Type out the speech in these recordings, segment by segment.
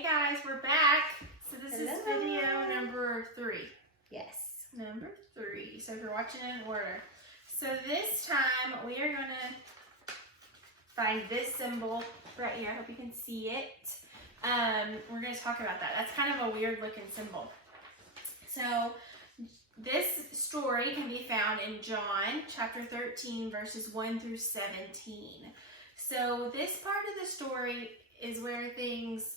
Hey guys, we're back. So this Hello. is video number 3. Yes. Number 3. So if you're watching in order. So this time we are going to find this symbol right here. I hope you can see it. We're going to talk about that. That's kind of a weird looking symbol. So this story can be found in John chapter 13 verses 1 through 17. So this part of the story is where things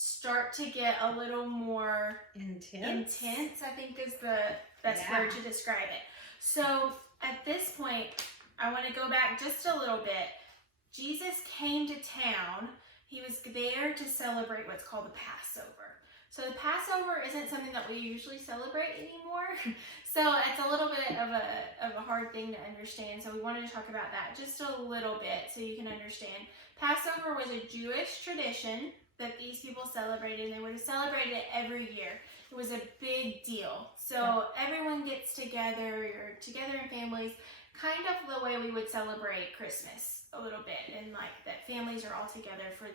start to get a little more intense, I think is the best word to describe it. So at this point, I want to go back just a little bit. Jesus came to town. He was there to celebrate what's called the Passover. So the Passover isn't something that we usually celebrate anymore. So it's a little bit of a hard thing to understand. So we wanted to talk about that just a little bit so you can understand. Passover was a Jewish tradition that these people celebrated, and they would have celebrated it every year. It was a big deal. So everyone gets together, you're together in families, kind of the way we would celebrate Christmas a little bit, and like that families are all together for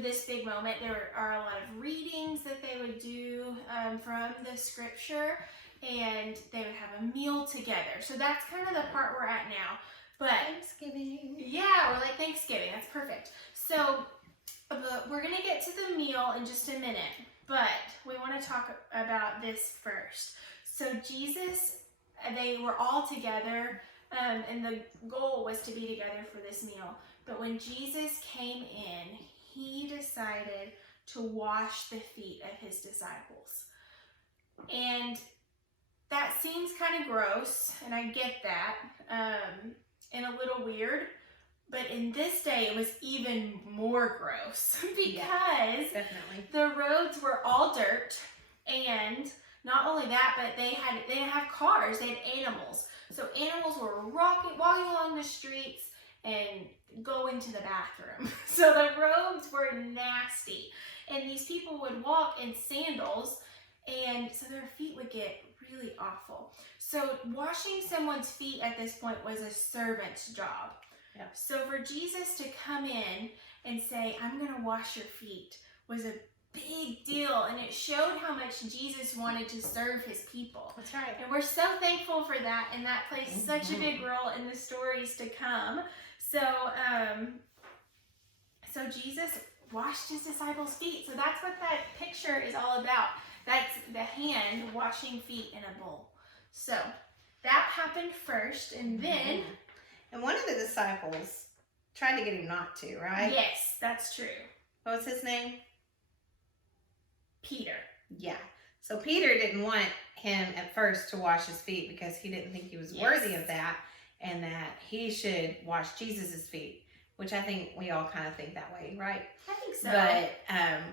this big moment. There are a lot of readings that they would do from the scripture, and they would have a meal together. So that's kind of the part we're at now. But Thanksgiving. Yeah, we're like Thanksgiving. That's perfect. So we're going to get to the meal in just a minute, but we want to talk about this first. So Jesus, they were all together, and the goal was to be together for this meal. But when Jesus came in, he decided to wash the feet of his disciples. And that seems kind of gross, and I get that, and a little weird. But in this day, it was even more gross because the roads were all dirt, and not only that, but they didn't have cars, they had animals. So animals were walking along the streets and going to the bathroom. So the roads were nasty, and these people would walk in sandals, and so their feet would get really awful. So washing someone's feet at this point was a servant's job. Yep. So for Jesus to come in and say, I'm going to wash your feet, was a big deal. And it showed how much Jesus wanted to serve his people. That's right. And we're so thankful for that. And that plays such a big role in the stories to come. So, so Jesus washed his disciples' feet. So that's what that picture is all about. That's the hand washing feet in a bowl. So that happened first, and then... And one of the disciples tried to get him not to, right? Yes, that's true. What was his name? Peter. Yeah. So Peter didn't want him at first to wash his feet because he didn't think he was worthy of that, and that he should wash Jesus's feet, which I think we all kind of think that way, right? I think so. But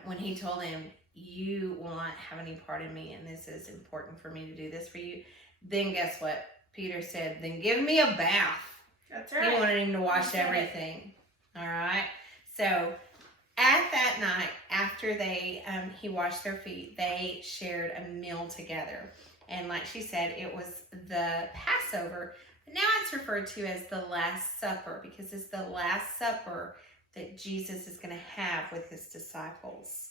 when he told him, you will not have any part in me, and this is important for me to do this for you, then guess what? Peter said, then give me a bath. That's right. He wanted him to wash everything. All right. So at that night, after he washed their feet, they shared a meal together. And like she said, it was the Passover. Now it's referred to as the Last Supper because it's the Last Supper that Jesus is going to have with his disciples.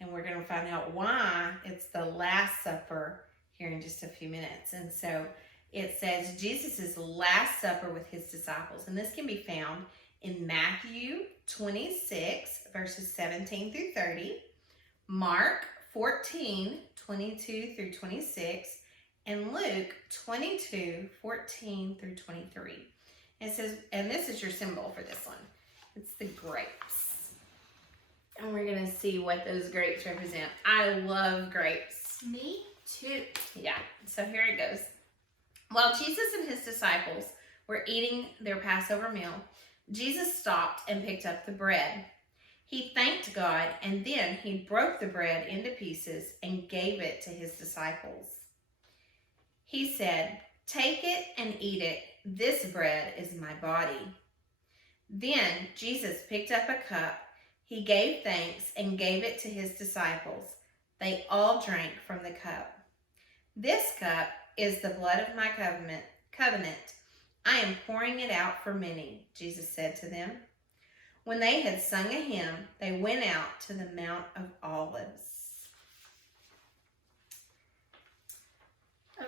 And we're going to find out why it's the Last Supper here in just a few minutes. And so it says Jesus' Last Supper with his disciples. And this can be found in Matthew 26, verses 17 through 30, Mark 14, 22 through 26, and Luke 22, 14 through 23. And it says, and this is your symbol for this one. It's the grapes. And we're going to see what those grapes represent. I love grapes. Me too. Yeah, so here it goes. While Jesus and his disciples were eating their Passover meal, Jesus stopped and picked up the bread. He thanked God, and then he broke the bread into pieces and gave it to his disciples. He said, take it and eat it. This bread is my body. Then Jesus picked up a cup. He gave thanks and gave it to his disciples. They all drank from the cup. This cup is the blood of my covenant. I am pouring it out for many, Jesus said to them. When they had sung a hymn, they went out to the Mount of Olives.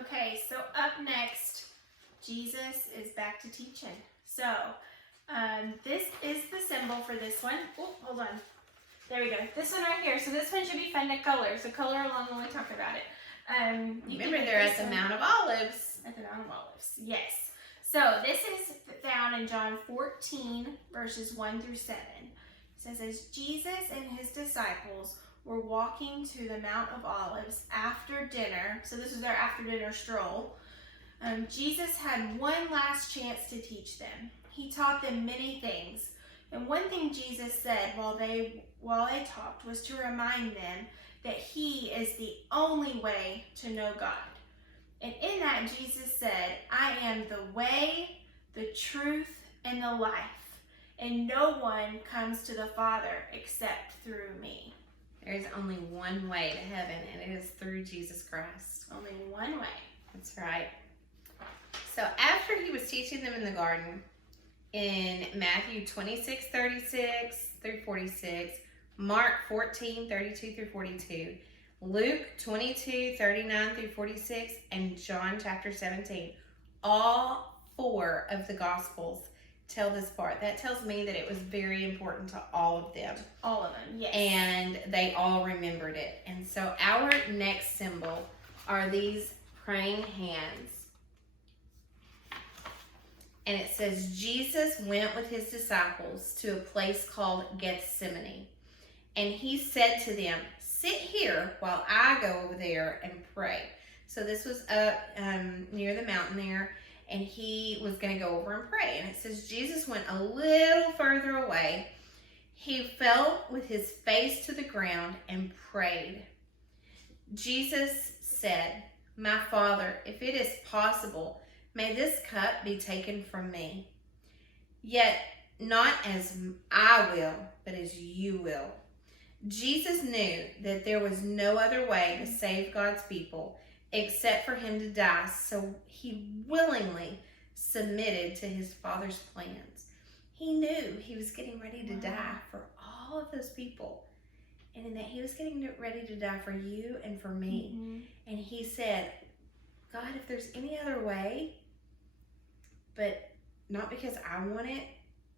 Okay, so up next, Jesus is back to teaching. So, this is the symbol for this one. Oh, hold on. There we go. This one right here. So this one should be fun to color. So color along when we talk about it. Remember, they're at the Mount of Olives. At the Mount of Olives, yes. So this is found in John 14, verses 1 through 7. It says, as Jesus and his disciples were walking to the Mount of Olives after dinner, so this is their after dinner stroll, Jesus had one last chance to teach them. He taught them many things. And one thing Jesus said while they talked was to remind them that he is the only way to know God. And in that, Jesus said, I am the way, the truth, and the life. And no one comes to the Father except through me. There is only one way to heaven, and it is through Jesus Christ. Only one way. That's right. So after he was teaching them in the garden, in Matthew 26:36 through 46, Mark 14:32 through 42, Luke 22:39 through 46, and John chapter 17. All 4 of the Gospels tell this part. That tells me that it was very important to all of them. All of them, yes. And they all remembered it. And so our next symbol are these praying hands. And it says, Jesus went with his disciples to a place called Gethsemane. And he said to them, sit here while I go over there and pray. So this was up near the mountain there. And he was going to go over and pray. And it says, Jesus went a little further away. He fell with his face to the ground and prayed. Jesus said, my Father, if it is possible, may this cup be taken from me. Yet not as I will, but as you will. Jesus knew that there was no other way to save God's people except for him to die, so he willingly submitted to his Father's plans. He knew he was getting ready to die for all of those people, and that he was getting ready to die for you and for me. Mm-hmm. And he said, God, if there's any other way, but not because I want it,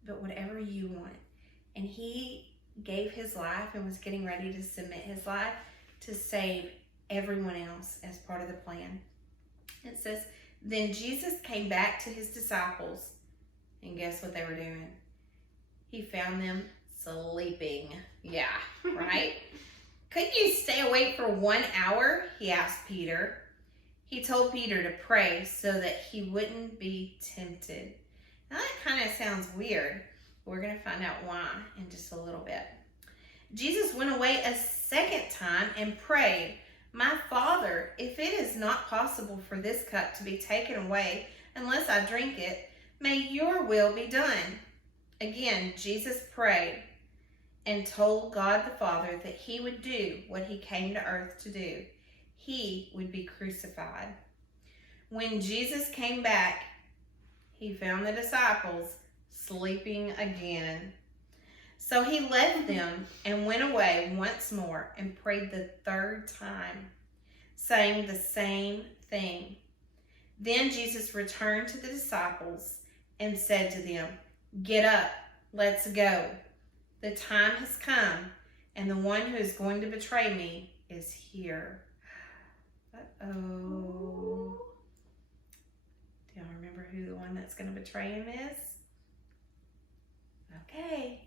but whatever you want. And he gave his life and was getting ready to submit his life to save everyone else as part of the plan. It says, then Jesus came back to his disciples, and guess what they were doing? He found them sleeping. Yeah, right? Couldn't you stay awake for 1 hour? He asked Peter. He told Peter to pray so that he wouldn't be tempted. Now that kind of sounds weird. We're going to find out why in just a little bit. Jesus went away a second time and prayed, my Father, if it is not possible for this cup to be taken away unless I drink it, may your will be done. Again, Jesus prayed and told God the Father that he would do what he came to earth to do. He would be crucified. When Jesus came back, he found the disciples sleeping again. So he left them and went away once more and prayed the 3rd time, saying the same thing. Then Jesus returned to the disciples and said to them, get up, let's go. The time has come, and the one who is going to betray me is here. Uh-oh. Do y'all remember who the one that's going to betray him is? Okay.